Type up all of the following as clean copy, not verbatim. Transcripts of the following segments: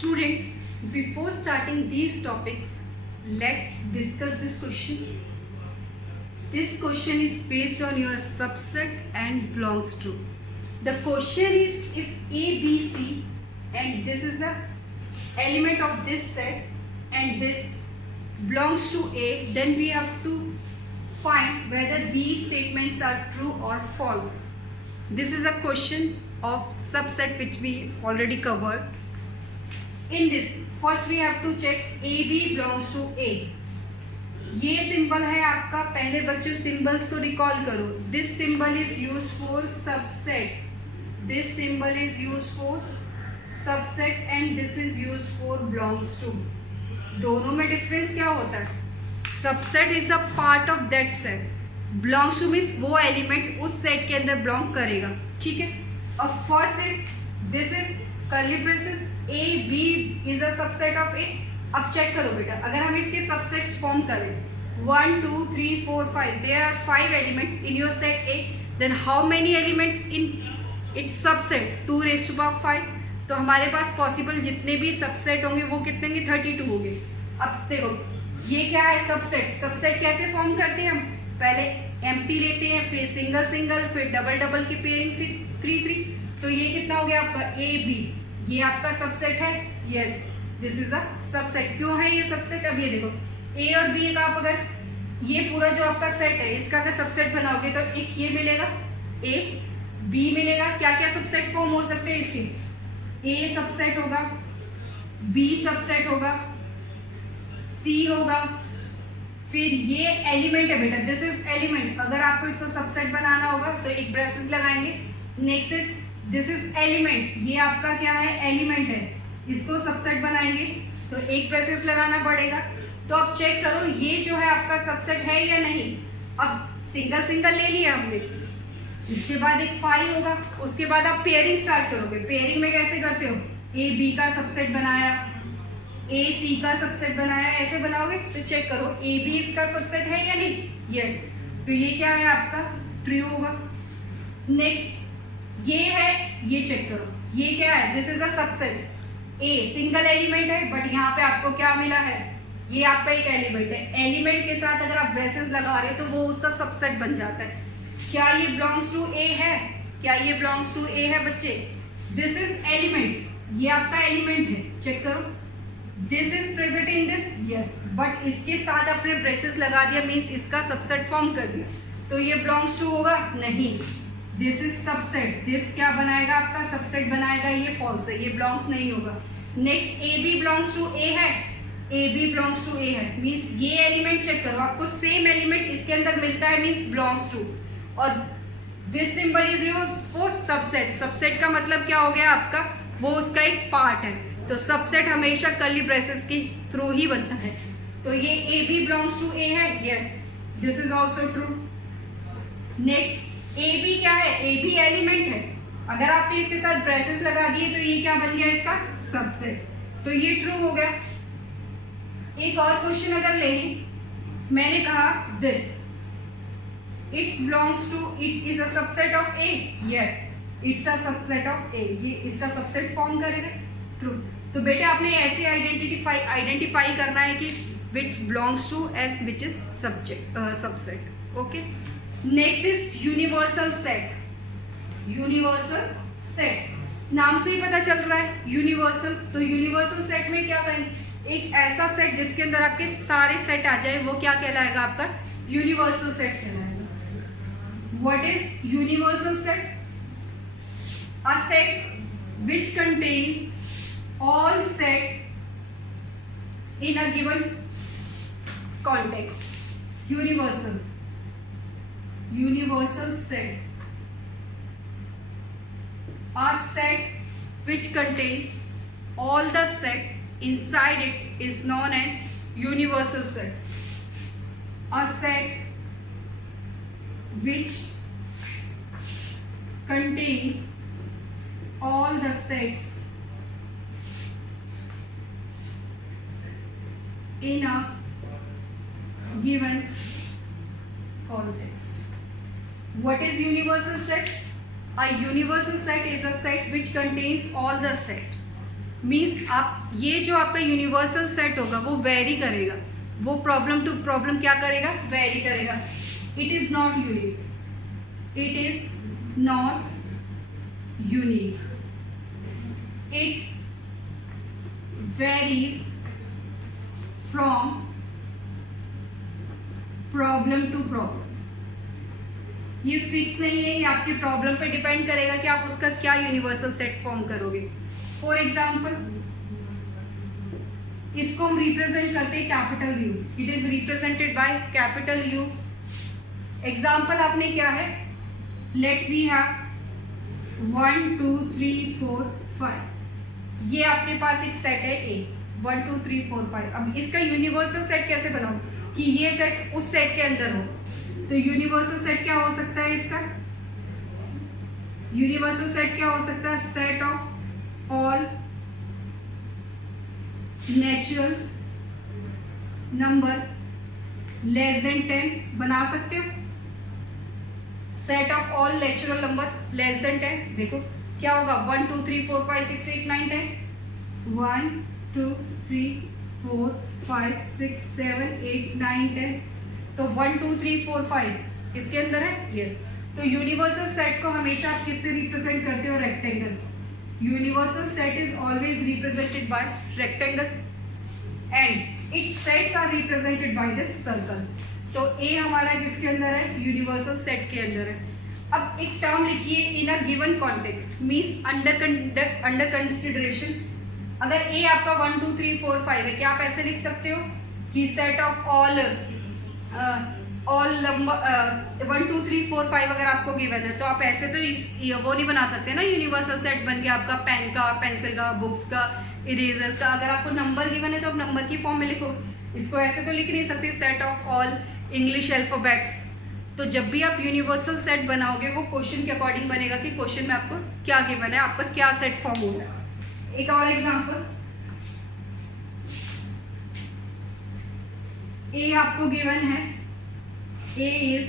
Students, before starting these topics, let's discuss this question. This question is based on your subset and belongs to. The question is if A, B, C and this is a element of this set and this belongs to A, then we have to find whether these statements are true or false. This is a question of subset which we already covered. In this, first we have to check AB belongs to A. ये symbol है आपका, पहले बच्चों symbols को recall करो. This symbol is use for subset, this symbol is use for subset and this is use for belongs to. दोनों में difference क्या होता है? Subset is a part of that set, belongs to means वो element उस set के अंदर belong करेगा. ठीक है. अब first is this is curly braces, A B is a subset of ए. अब चेक करो बेटा, अगर हम इसके सबसेट्स फॉर्म करें 1 2 3 4 5, there are 5 elements in your set A, then how many elements in its subset? 2 raised to power 5. तो हमारे पास possible जितने भी सबसेट होंगे वो कितने होंगे? 32 होंगे. अब देखो ये क्या है? सबसेट. सबसेट कैसे फॉर्म करते हैं हम? पहले एम्प्टी लेते हैं, फिर सिंगल सिंगल, फिर डबल डबल की पेयरिंग, फिर 3 3. तो ये कितना हो गया आपका? A B. ये आपका सबसेट है. Yes, this is a subset. क्यों है ये सबसेट? अब ये देखो ए और बी का आप अगर ये पूरा जो आपका सेट है इसका अगर सबसेट बनाओगे तो एक ये मिलेगा, ए बी मिलेगा. क्या क्या सबसेट फॉर्म हो सकते हैं इसके? ए सबसेट होगा, बी सबसेट होगा, सी होगा, फिर ये एलिमेंट है बेटा, दिस इज एलिमेंट. अगर आपको इसको सबसेट बनाना होगा तो एक ब्रेसेस लगाएंगे. Next is this is element, ये आपका क्या है? एलिमेंट है. इसको सबसेट बनाएंगे तो एक ब्रेसेस लगाना पड़ेगा. तो अब चेक करो ये जो है आपका सबसेट है या नहीं. अब सिंगल सिंगल ले लिया हमने, इसके बाद एक 5 होगा. उसके बाद आप पेयरिंग स्टार्ट करोगे. पेयरिंग में कैसे करते हो? ए बी का सबसेट बनाया, ए सी का सबसेट बनाया, ऐसे बनाओगे. तो चेक करो ए बी इसका सबसेट है या नहीं. यस, तो ये क्या है आपका? ट्रू होगा. नेक्स्ट ये है, ये चेक करो ये क्या है? This is a subset. A single element है बट यहाँ पे आपको क्या मिला है? ये आपका एक एलिमेंट है. एलिमेंट के साथ अगर आप ब्रेसेस लगा रहे तो वो उसका सबसेट बन जाता है. क्या ये बिलोंग्स टू ए है? क्या ये बिलोंग्स टू ए है बच्चे? दिस इज एलिमेंट, ये आपका एलिमेंट है. चेक करो this is present in this. Yes, but इसके साथ अपने ब्रेसेस लगा दिया मीन्स इसका सबसेट फॉर्म कर दिया. तो ये बिलोंग्स टू होगा? नहीं, दिस इज सबसेट. दिस क्या बनाएगा? आपका सबसेट बनाएगा. ये फॉल्स है, ये बिलोंग्स नहीं होगा. Next A B belongs to A है, A B belongs to A है मीन्स ये एलिमेंट चेक करो, आपको सेम एलिमेंट इसके अंदर मिलता है मीन्स बिलोंग्स टू. और this symbol is used for subset. Subset का मतलब क्या हो गया आपका? वो उसका एक पार्ट है. तो सबसेट हमेशा कर्ली ब्रेसेस के थ्रू ही बनता है. तो ये A B belongs to A है. Yes, this is also true. Next A B क्या है? ए बी एलिमेंट है. अगर आपने इसके साथ ब्रेसेस लगा दिए तो ये क्या बन गया? इसका सबसेट. तो ये ट्रू हो गया. एक और क्वेश्चन अगर लें, मैंने कहा this it's belongs to, it is a subset of A. Yes, it's a subset of A. ये इसका सबसेट फॉर्म करेगा. ट्रू. तो बेटे आपने ऐसे आइडेंटिफाई करना है कि which belongs to and which is subset. Okay. Next is universal set. Universal set नाम से ही पता चल रहा है यूनिवर्सल. तो यूनिवर्सल सेट में क्या करेंगे? एक ऐसा सेट जिसके अंदर आपके सारे सेट आ जाए वो क्या कहलाएगा? आपका यूनिवर्सल सेट कहलाएगा. What is universal set? A set which contains all set in a given context. Universal set, a set which contains all the set inside it is known as universal set. A set which contains all the sets in a given context. What is universal set? A universal set is a set which contains all the set. Means आप ये जो आपका universal set होगा वो very करेगा, वो problem to problem क्या करेगा, वेरी करेगा. It is not unique, it is not unique, it varies from problem to problem. ये फिक्स नहीं है, ये आपके प्रॉब्लम पे डिपेंड करेगा कि आप उसका क्या यूनिवर्सल सेट फॉर्म करोगे. फॉर एग्जाम्पल इसको हम रिप्रेजेंट करते हैं capital you. It is represented by capital you. Example आपने क्या है, लेट वी हैव 1 2 3 4 5. ये आपके पास एक सेट है ए, 1 2 3 4 5. अब इसका यूनिवर्सल सेट कैसे बनाऊं कि ये सेट उस सेट के अंदर हो. तो यूनिवर्सल सेट क्या हो सकता है इसका, यूनिवर्सल सेट क्या हो सकता है, set of all natural number less than 10 बना सकते हो. Set of all natural number less than 10. देखो क्या होगा, 1 2 3 4 5 6 8 9 10. 1 2 3 4 5 6 7 8 9 10. तो 1 2 3 4 5 इसके अंदर है. यस. तो यूनिवर्सल सेट को हमेशा आप किससे रिप्रेजेंट करते हो, rectangle. Universal set is always represented by rectangle and its sets are represented by this circle. तो ए हमारा किसके अंदर है, यूनिवर्सल सेट के अंदर है. अब एक टर्म लिखिए, in a given context means under consideration. अगर ए आपका 1 2 3 4 5 है, क्या आप ऐसे लिख सकते हो कि सेट ऑफ ऑल नंबर 1 2 3 4 5 अगर आपको गिवन है तो आप ऐसे तो वो नहीं बना सकते ना, यूनिवर्सल सेट बन गया आपका पेन का, पेंसिल का, बुक्स का, इरेजर्स का. अगर आपको नंबर गिवन है तो आप नंबर की फॉर्म में लिखो. इसको ऐसे तो लिख नहीं सकते set of all English alphabets. तो जब भी आप यूनिवर्सल सेट बनाओगे वो क्वेश्चन के अकॉर्डिंग बनेगा कि क्वेश्चन में आपको क्या गिवन है, आपका क्या सेट फॉर्म हो रहा है. एक और एग्जांपल, ए आपको गिवन है, ए इज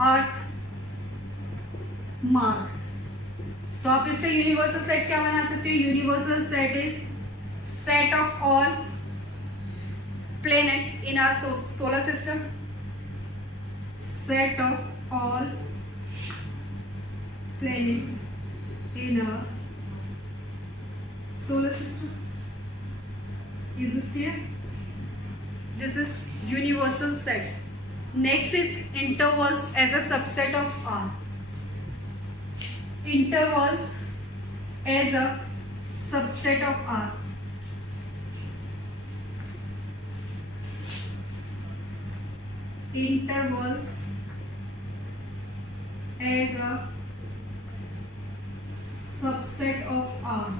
अर्थ मास. तो आप इसका यूनिवर्सल सेट क्या बना सकते हो, universal set is set of all planets in our solar system. Set of all planets in our solar system. Is this clear? This is universal set. Next is intervals as a subset of R. Intervals as a subset of R. Intervals as a subset of R.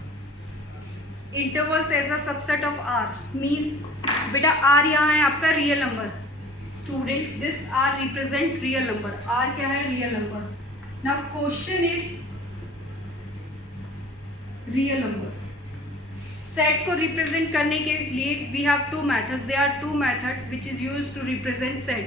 Intervals as a subset of R means बेटा R यहाँ है आपका real number. Students this R represent real number. R क्या है, real number. Now question is real numbers. Set को represent करने के लिए we have two methods. They are two methods which is used to represent set.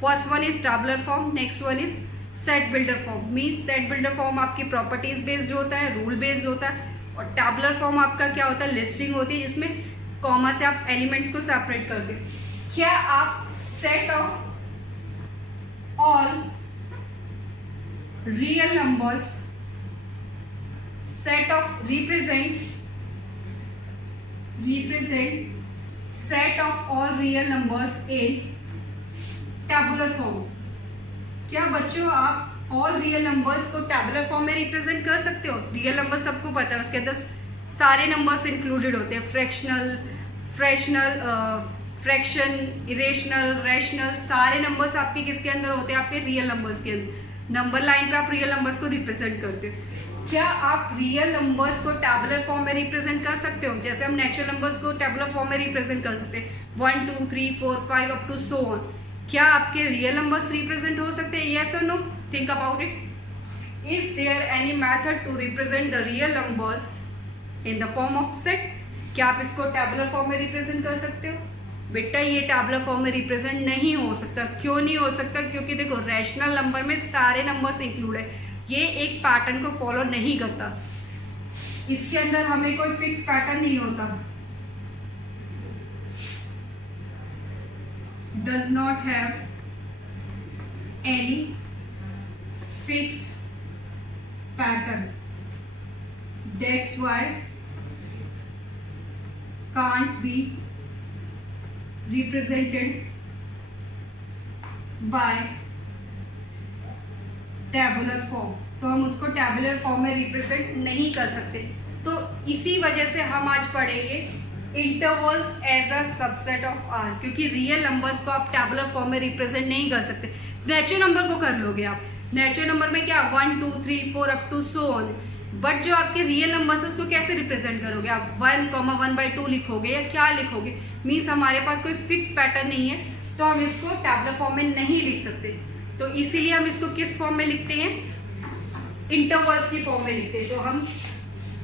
First one is tabular form, next one is set builder form. Means set builder form आपकी properties based होता है, rule based होता है. और tabular form आपका क्या होता है, लिस्टिंग होती है जिसमें कॉमा से आप एलिमेंट्स को सेपरेट करते हो. क्या आप set of all real numbers, set of represent set of all real numbers in tabular form. क्या बच्चों आप ऑल रियल नंबर्स को टैबुलर फॉर्म में रिप्रेजेंट कर सकते हो? रियल नंबर सबको पता है, उसके अंदर सारे नंबर्स इंक्लूडेड होते हैं. फ्रैक्शन, इरेशनल, रैशनल, सारे नंबर्स आपके किसके अंदर होते हैं, आपके रियल नंबर्स के अंदर. नंबर लाइन पे आप रियल नंबर्स को रिप्रेजेंट करते हो. क्या आप रियल नंबर्स को टैबुलर फॉर्म में रिप्रेजेंट कर सकते हो? जैसे हम नेचुरल नंबर्स को टैबुलर फॉर्म में रिप्रेजेंट कर सकते हैं 1 2 3 4 5 अप टू सो ऑन. क्या आपके रियल नंबर्स रिप्रेजेंट हो सकते हैं? यस और no? Think about it. Is there any method to represent the real numbers in the form of set? क्या आप इसको टैबुलर फॉर्म में रिप्रेजेंट कर सकते हो? बेटा ये टैबुलर फॉर्म में रिप्रेजेंट नहीं हो सकता. क्यों नहीं हो सकता? क्योंकि देखो रैशनल नंबर में सारे नंबर्स इंक्लूड है. ये एक पैटर्न को फॉलो नहीं करता. इसके अंदर हमें कोई फिक्स पैटर्न नहीं होता, does not have any fixed pattern, that's why can't be represented by tabular form. तो हम उसको टैबुलर फॉर्म में रिप्रेजेंट नहीं कर सकते। तो इसी वजह से हम आज पढ़ेंगे intervals as a subset of R, क्योंकि रियल नंबर्स को आप टैबुलर फॉर्म में रिप्रेजेंट नहीं कर सकते। नेचुरल नंबर को कर लोगे आप, नेचुरल नंबर में क्या 1 2 3 4 up to so on, but जो आपके रियल नंबर्स है उसको कैसे रिप्रेजेंट करोगे आप? 1,1/2 लिखोगे या क्या लिखोगे? मीन्स हमारे पास कोई फिक्स पैटर्न नहीं है, तो हम इसको टैबुलर फॉर्म में नहीं लिख सकते। तो इसीलिए हम इसको किस फॉर्म में लिखते हैं? इंटरवल्स की फॉर्म में लिखते हैं। तो हम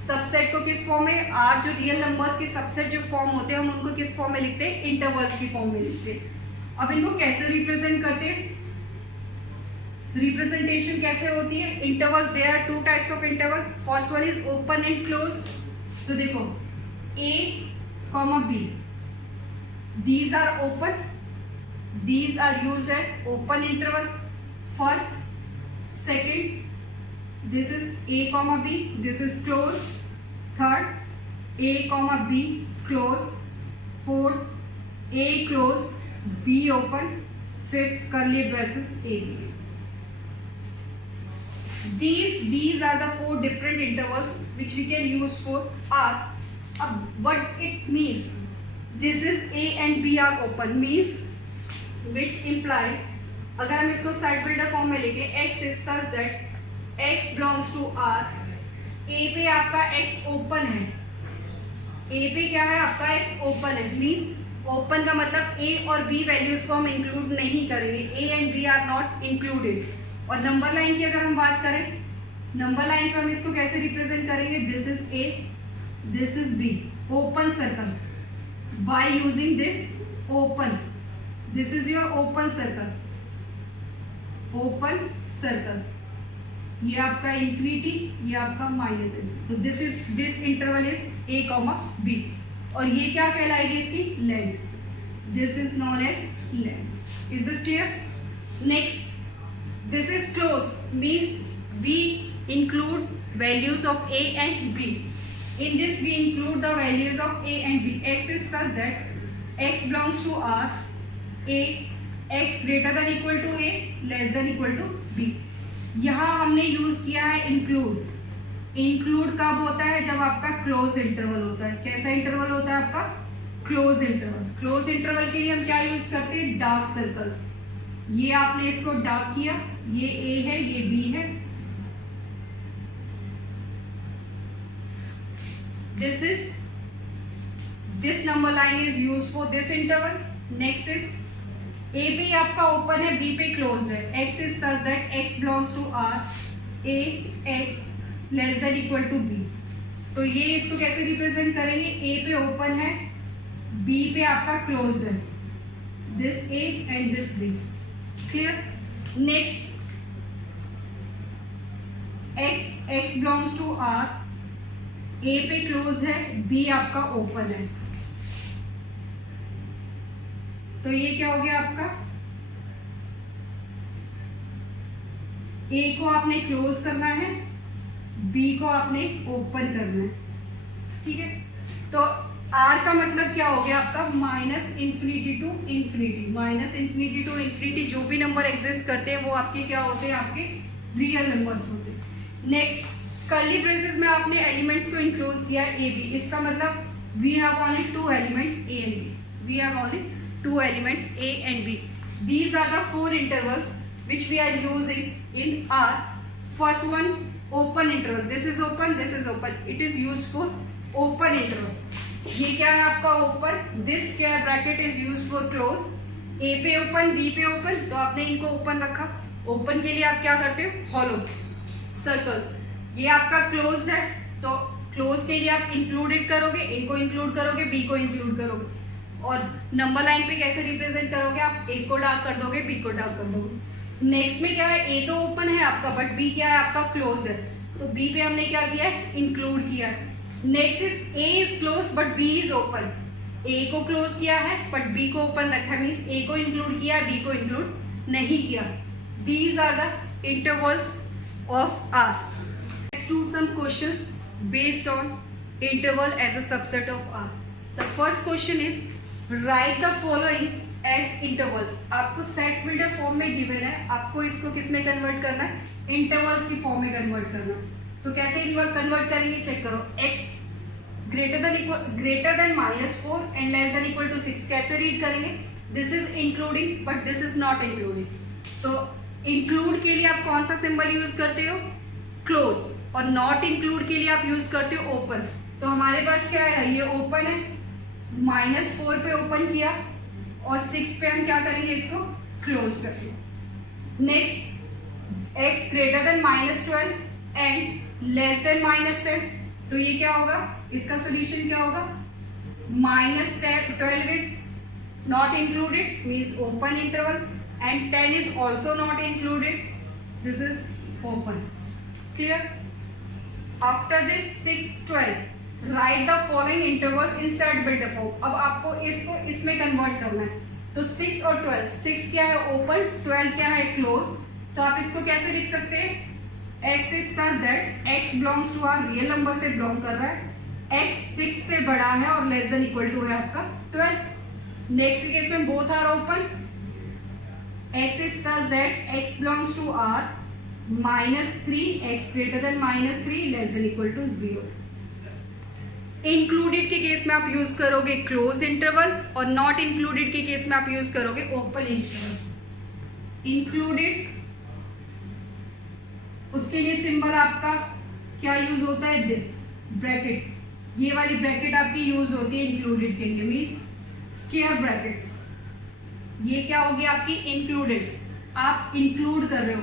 सबसेट को किस फॉर्म में, आर जो रियल नंबर्स के सबसेट जो फॉर्म होते हैं हम उनको किस फॉर्म में लिखते हैं? इंटरवल्स की फॉर्म में लिखते हैं। अब इनको कैसे रिप्रेजेंट करते हैं? रिप्रेजेंटेशन कैसे होती है? Intervals, there are 2 types of interval. First one is open and close. तो देखो a comma b, these are open, these are used as open interval. First, second, this is a comma b, this is closed. Third, a comma b closed. Fourth, a closed, b open. Fifth, curly braces a b. These are the 4 different intervals which we can use for r. What it means? This is a and b are open, means which implies, अगर हम इसको side builder form में लिखे, x is such that x belongs to r, a पे आपका x open है, a पे क्या है आपका x ओपन है, मीन्स ओपन का मतलब a और b वैल्यूज को हम इंक्लूड नहीं करेंगे, a and b are not included. और नंबर लाइन की अगर हम बात करें, नंबर लाइन पर हम इसको कैसे रिप्रेजेंट करेंगे? This is a, this is b, open circle, by using this open, this is your open circle, open circle, ये आपका इंफिनिटी, ये आपका माइनस है। तो this interval is A comma B, और ये क्या कहलाएगी? इसकी length, this is known as length. Is this clear? Next, this is close, means we include values of A and B. In this we include the values of A and B. X is such that x belongs to R, a x greater than equal to a, less than equal to b। यहाँ हमने use किया है include. Include कब होता है? जब आपका close interval होता है। कैसा इंटरवल होता है आपका? Close interval. क्लोज इंटरवल के लिए हम क्या यूज करते हैं? Dark circles. ये आपने इसको डार्क किया, ये a है, ये b है, this number line is used for this interval. Next is a पे आपका ओपन है, b पे क्लोज है, x is such that x belongs to r, a x less than equal to b। तो ये इसको कैसे रिप्रेजेंट करेंगे? a पे ओपन है, b पे आपका क्लोज है, this a and this b। Clear? Next, x belongs to r, a पे क्लोज है, b आपका ओपन है। तो ये क्या हो गया आपका? a को आपने क्लोज करना है, b को आपने ओपन करना है। ठीक है? तो r का मतलब क्या हो गया आपका? Minus infinity to infinity. Minus infinity to infinity जो भी नंबर एग्जिस्ट करते हैं वो आपके क्या होते हैं? आपके रियल नंबर्स होते हैं। नेक्स्ट, कर्ली ब्रेसेस में आपने एलिमेंट्स को इंक्लूड किया ए बी। इसका मतलब we have only 2 elements A and B. We have only 2 elements a and b. These are the 4 intervals which we are using in R. First one, open interval. This is open, this is open. It is used for open interval. ये क्या है आपका? open. This square bracket is used for close. a पे open, b पे open, तो आपने इनको open रखा। open के लिए आप क्या करते हो? hollow circles. ये आपका closed है, तो close के लिए आप included करोगे, a को include करोगे, b को include करोगे। और नंबर लाइन पे कैसे रिप्रेजेंट करोगे? आप ए को डार्क कर दोगे, बी को डार्क कर दोगे। नेक्स्ट में क्या है? ए तो ओपन है आपका, बट बी क्या है आपका? क्लोज है। तो बी पे हमने क्या किया है? इंक्लूड किया है। Next is a is close but b is open. A को क्लोज किया है बट बी को ओपन रखा, मीन्स ए को इंक्लूड किया, बी को इंक्लूड नहीं किया। These are the intervals of R. Let's do some questions based on interval as a subset of R. The first question is write the following as intervals. आपको set builder form में given है, आपको इसको किस में convert करना है, intervals की फॉर्म में कन्वर्ट करना। तो कैसे कन्वर्ट करेंगे, चेक करो। x greater than -4 and less than equal to 6 कैसे रीड करेंगे, this is including but this is not including. तो इंक्लूड के लिए आप कौन सा सिंबल यूज करते हो, क्लोज, और नॉट इंक्लूड के लिए आप यूज करते हो ओपन। तो हमारे पास क्या है, ये ओपन है, -4 पे ओपन किया और 6 पे हम क्या करेंगे, इसको क्लोज करेंगे। Next x greater then -12 and less then -10, तो ये क्या होगा, इसका सोल्यूशन क्या होगा, -12 is not included means open interval and 10 is also not included, this is open. Clear. After this 6, 12 right the following intervals in set builder form. अब आपको इसको इसमें कन्वर्ट करना है। तो 6 और 12, 6 क्या है ओपन, 12 क्या है क्लोज। तो आप इसको कैसे लिख सकते हैं, x is such that x belongs to R real number से बिलोंग कर रहा है, x 6 से बड़ा है और लेस देन इक्वल टू है आपका 12। नेक्स्ट केस में both are open, x is such that x belongs to r -3, x greater than -3 less than equal to 0। Included के केस में आप यूज करोगे क्लोज इंटरवल और नॉट इंक्लूडेड के case में आप यूज करोगे ओपन इंटरवल। इंक्लूडेड उसके लिए सिंबल आपका क्या यूज होता है, दिस ब्रैकेट, ये वाली ब्रैकेट आपकी यूज होती है इंक्लूडेड के लिए, मीन्स स्क्वायर ब्रैकेट्स। ये क्या होगी आपकी इंक्लूडेड, आप इंक्लूड कर रहे हो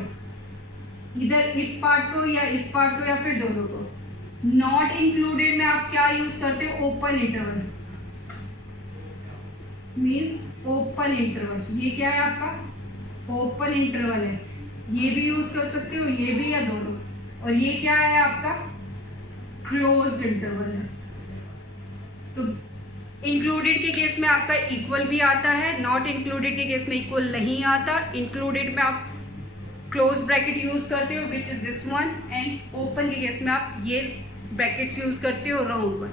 इधर इस पार्ट को या इस पार्ट को या फिर दोनों को। नॉट इंक्लूडेड में आप क्या यूज करते हो, open interval, means open interval. ये क्या है आपका ओपन इंटरवल है, ये भी यूज कर सकते हो, ये भी या दोनों। और ये क्या है आपका क्लोज्ड इंटरवल है। तो इंक्लूडेड के केस में आपका इक्वल भी आता है, नॉट इंक्लूडेड के केस में इक्वल नहीं आता। इंक्लूडेड में आप क्लोज ब्रैकेट यूज करते हो which is this one, and open के केस में आप ये ब्रैकेट्स यूज करते हो राउंड वन।